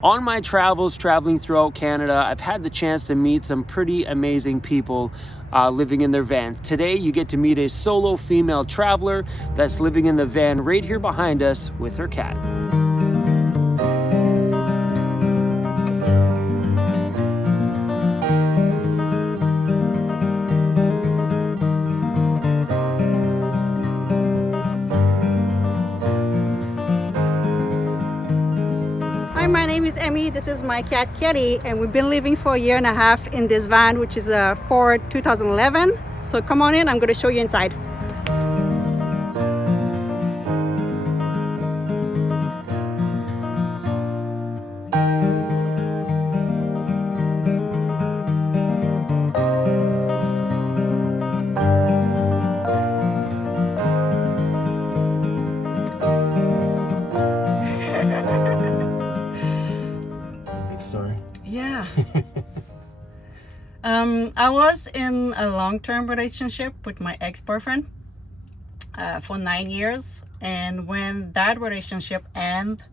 On my travels, traveling throughout Canada, I've had the chance to meet some pretty amazing people living in their vans. Today, you get to meet a solo female traveler that's living in the van right here behind us with her cat. Hi, my name is Emmy. This is my cat Kelly, and we've been living for a year and a half in this van, which is a Ford 2011. So come on in, I'm going to show you inside. Story. Yeah. I was in a long-term relationship with my ex-boyfriend for 9 years, and when that relationship ended,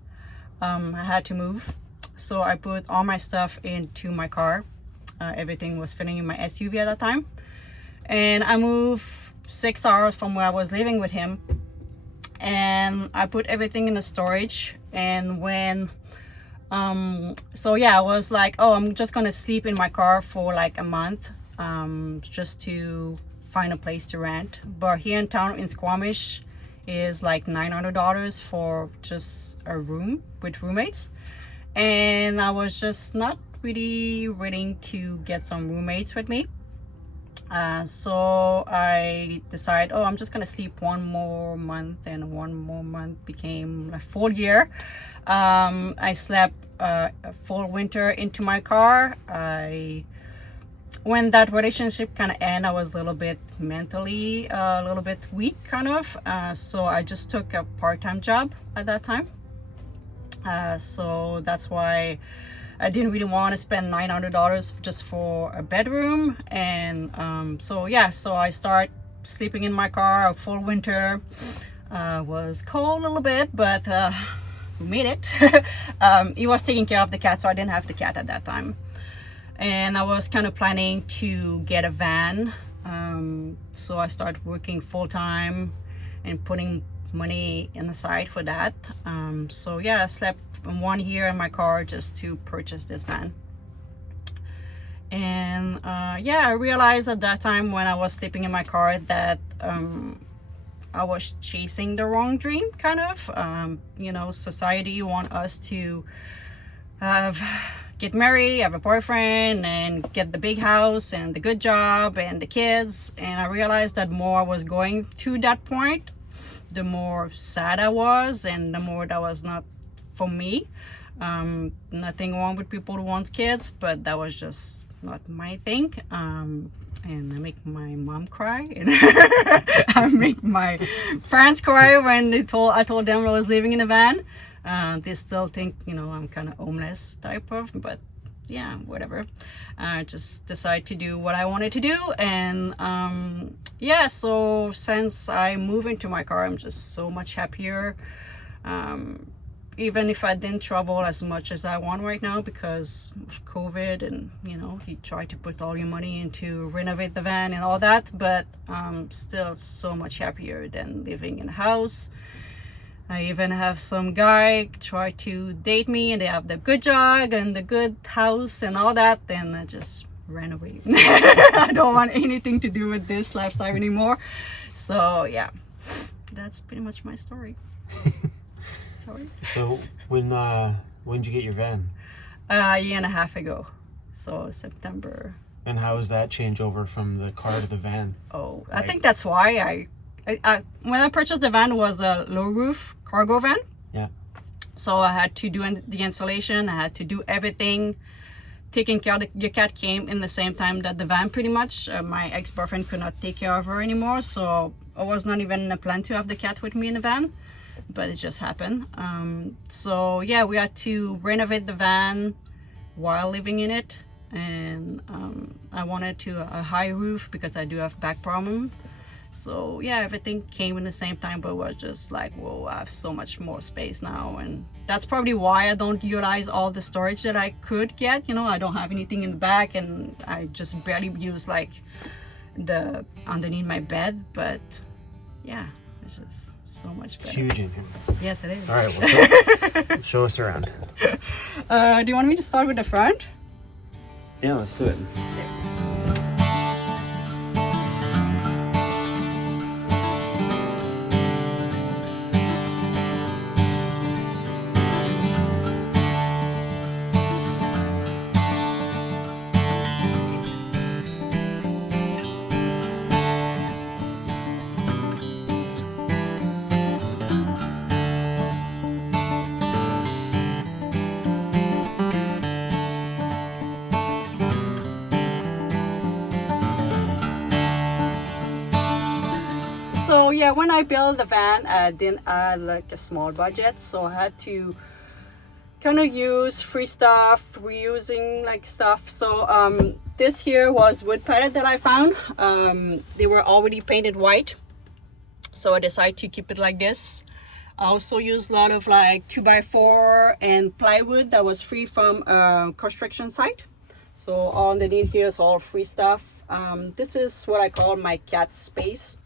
I had to move. So I put all my stuff into my car. Everything was fitting in my SUV at that time, and I moved 6 hours from where I was living with him, and I put everything in the storage. And when so yeah, I was like, oh, I'm just gonna sleep in my car for like a month, just to find a place to rent. But here in town in Squamish is like $900 for just a room with roommates, and I was just not really willing to get some roommates with me. So I decided, oh, I'm just gonna sleep one more month, and one more month became a full year. I slept a full winter into my car. When that relationship kind of ended, I was a little bit mentally a little bit weak, kind of. So I just took a part-time job at that time. So that's why I didn't really want to spend $900 just for a bedroom. And so yeah, so I start sleeping in my car a full winter. Was cold a little bit, but we made it. He was taking care of the cat, so I didn't have the cat at that time. And I was kind of planning to get a van. So I started working full-time and putting money in the side for that. So yeah, I slept 1 year in my car just to purchase this van. And yeah, I realized at that time when I was sleeping in my car that I was chasing the wrong dream, kind of. You know, society want us to get married, have a boyfriend, and get the big house and the good job and the kids. And I realized that more I was going to that point, the more sad I was, and the more that was not for me. Nothing wrong with people who want kids, but that was just not my thing. And I make my mom cry, and I make my parents cry when I told them I was living in a van. They still think, you know, I'm kind of homeless type of, but yeah, whatever. I just decided to do what I wanted to do. And yeah, so since I moved into my car, I'm just so much happier. Even if I didn't travel as much as I want right now because of COVID, and you know, you try to put all your money into renovate the van and all that, but I'm still so much happier than living in a house. I even have some guy try to date me, and they have the good job and the good house and all that, and I just ran away. I don't want anything to do with this lifestyle anymore. So yeah, that's pretty much my story. Sorry. So when did you get your van? A year and a half ago, so September. And how was that changeover from the car to the van? Oh, I think that's why I when I purchased the van, it was a low roof cargo van. Yeah. So I had to do the installation. I had to do everything. Taking care of your cat came in the same time that the van, pretty much. My ex-boyfriend could not take care of her anymore, so it was not even a plan to have the cat with me in the van, but it just happened. So yeah, we had to renovate the van while living in it, and I wanted a high roof because I do have back problem. So yeah, everything came in the same time, but was just like, whoa, I have so much more space now. And that's probably why I don't utilize all the storage that I could get. You know, I don't have anything in the back, and I just barely use like the underneath my bed. But yeah, it's just so much better. It's huge in here. Yes, it is. All right, well, show us around. Do you want me to start with the front? Yeah, let's do it. So yeah, when I built the van, I didn't add like a small budget, so I had to kind of use free stuff, reusing like stuff. So this here was wood pellet that I found. They were already painted white, so I decided to keep it like this. I also used a lot of like 2x4 and plywood that was free from a construction site. So all underneath here is all free stuff. This is what I call my cat space.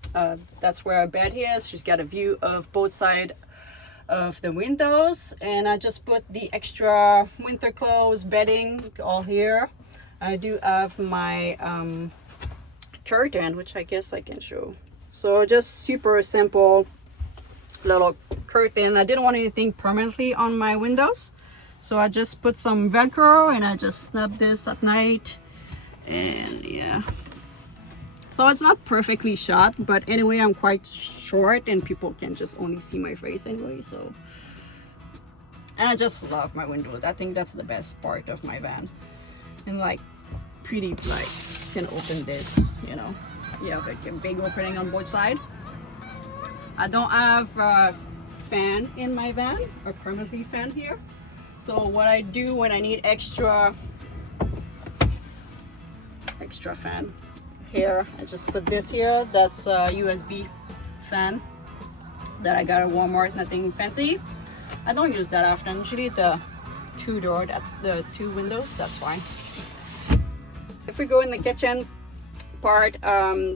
That's where our bed is. She's got a view of both sides of the windows, and I just put the extra winter clothes, bedding all here. I do have my curtain, which I guess I can show. So just super simple little curtain. I didn't want anything permanently on my windows, so I just put some Velcro and I just snap this at night. And yeah, so it's not perfectly shot, but anyway, I'm quite short and people can just only see my face anyway. So, and I just love my windows. I think that's the best part of my van. And like pretty, like you can open this, you know, you have like a big opening on both sides. I don't have a fan in my van, a permanently fan here. So what I do when I need extra fan here, I just put this here. That's a USB fan that I got at Walmart, nothing fancy. I don't use that often. Usually the two door, that's the two windows, that's fine. If we go in the kitchen part,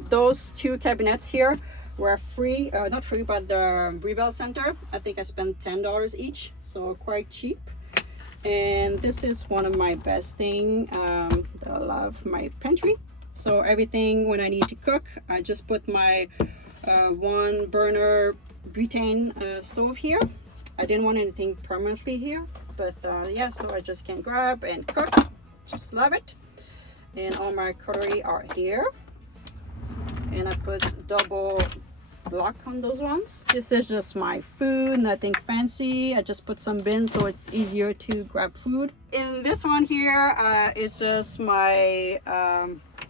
those two cabinets here were free, not free, but the Rebel Center. I think I spent $10 each, so quite cheap. And this is one of my best thing that I love, my pantry. So everything when I need to cook, I just put my one burner butane stove here. I didn't want anything permanently here, but yeah, so I just can grab and cook. Just love it. And all my cutlery are here. And I put double lock on those ones. This is just my food, nothing fancy. I just put some bins so it's easier to grab food. In this one here, it's just my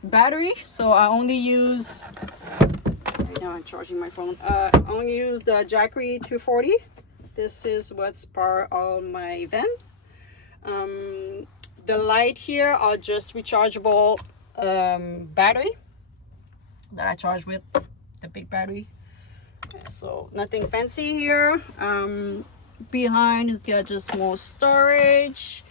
battery. So I only use, right now I'm charging my phone. I only use the Jackery 240. This is what's power on my van. The light here are just rechargeable battery that I charge with the big battery. So nothing fancy here. Behind is got just more storage.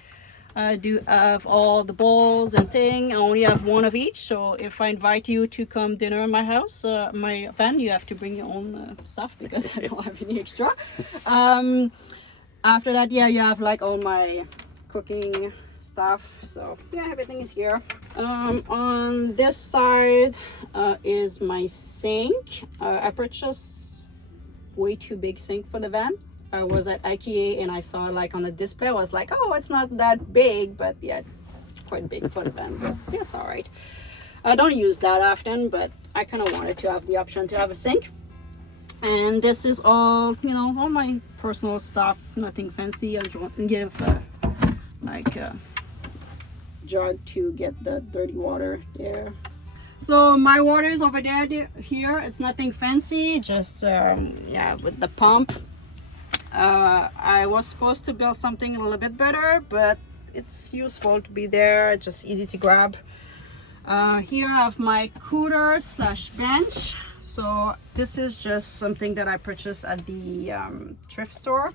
I do have all the bowls and thing. I only have one of each, so if I invite you to come dinner in my house, my van, you have to bring your own stuff because I don't have any extra. After that, yeah, you have like all my cooking stuff. So yeah, everything is here. On this side is my sink. I purchased way too big sink for the van. I was at IKEA and I saw it like on the display. I was like, oh, it's not that big, but yeah, quite big for the van, but that's all right. I don't use that often, but I kind of wanted to have the option to have a sink. And this is all, you know, all my personal stuff, nothing fancy. I give like a jug to get the dirty water there. So my water is over there here. It's nothing fancy, just yeah, with the pump. I was supposed to build something a little bit better, but it's useful to be there, just easy to grab. Here I have my cooler slash bench. So this is just something that I purchased at the thrift store.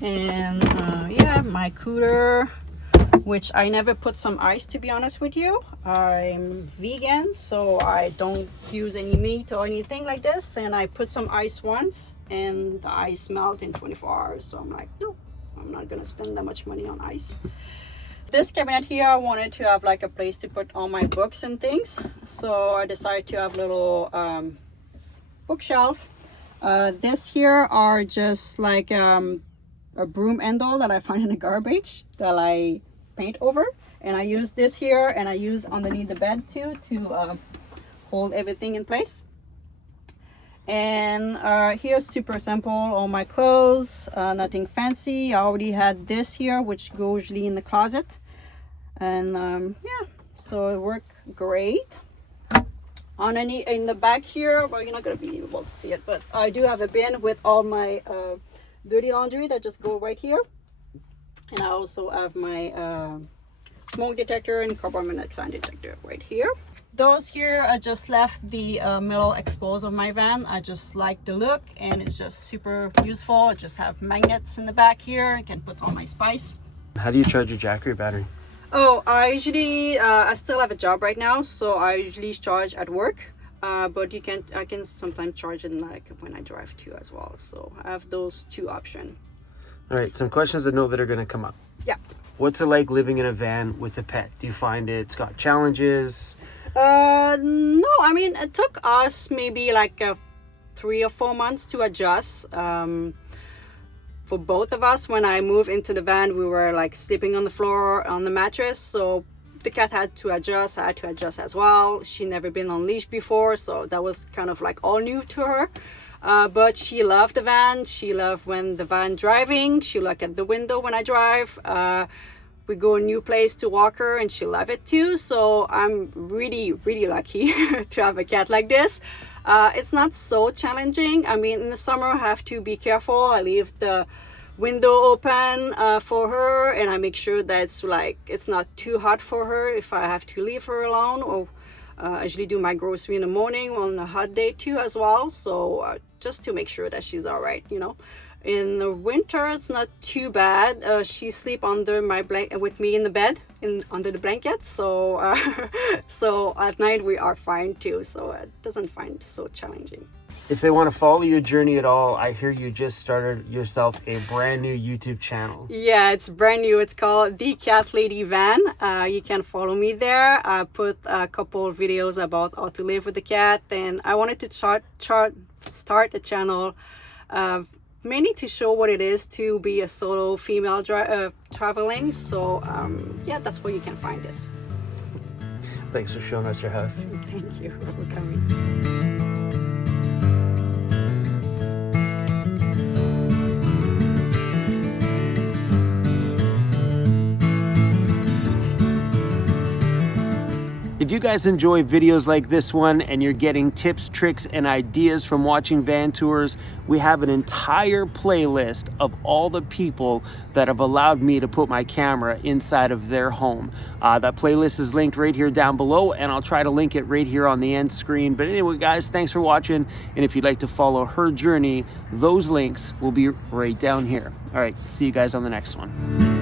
And yeah, my cooler, which I never put some ice, to be honest with you. I'm vegan, so I don't use any meat or anything like this. And I put some ice once and the ice melted in 24 hours. So I'm like, no, I'm not gonna spend that much money on ice. This cabinet here, I wanted to have like a place to put all my books and things. So I decided to have a little bookshelf. This here are just like a broom handle that I find in the garbage that I paint over. And I use this here, and I use underneath the bed too to hold everything in place. And here's super simple, all my clothes, nothing fancy. I already had this here, which goes usually in the closet. And yeah, so it worked great. Underneath, in the back here, well, you're not gonna be able to see it, but I do have a bin with all my dirty laundry that just go right here. And I also have my smoke detector and carbon monoxide detector right here. Those here, I just left the metal exposed of my van. I just like the look, and it's just super useful. I just have magnets in the back here. I can put all my spice. How do you charge your Jackery battery? Oh, I usually I still have a job right now, so I usually charge at work. But I can sometimes charge it like when I drive too as well. So I have those two options. All right, some questions I know that are going to come up. Yeah. What's it like living in a van with a pet? Do you find it's got challenges? No, I mean, it took us maybe like 3 or 4 months to adjust. For both of us, when I moved into the van, we were like sleeping on the floor on the mattress. So the cat had to adjust. I had to adjust as well. She never been on leash before, so that was kind of like all new to her. But she loved the van. She loved when the van driving. She look at the window when I drive. We go a new place to walk her, and she love it too. So I'm really, really lucky to have a cat like this. It's not so challenging. I mean, in the summer, I have to be careful. I leave the window open for her, and I make sure that it's not too hot for her if I have to leave her alone. Or I usually do my grocery in the morning on a hot day too as well. So just to make sure that she's all right, you know. In the winter, it's not too bad. She sleep under my blanket with me in the bed, under the blanket. So, so at night we are fine too. So it doesn't find so challenging. If they want to follow your journey at all, I hear you just started yourself a brand new YouTube channel. Yeah, it's brand new. It's called The Cat Lady Van. You can follow me there. I put a couple of videos about how to live with the cat, and I wanted to start a channel. Mainly to show what it is to be a solo female traveling. So yeah, that's where you can find this. Thanks for showing us your house. Thank you for coming. If you guys enjoy videos like this one and you're getting tips, tricks, and ideas from watching van tours, we have an entire playlist of all the people that have allowed me to put my camera inside of their home. That playlist is linked right here down below, and I'll try to link it right here on the end screen. But anyway, guys, thanks for watching. And if you'd like to follow her journey, those links will be right down here. All right, see you guys on the next one.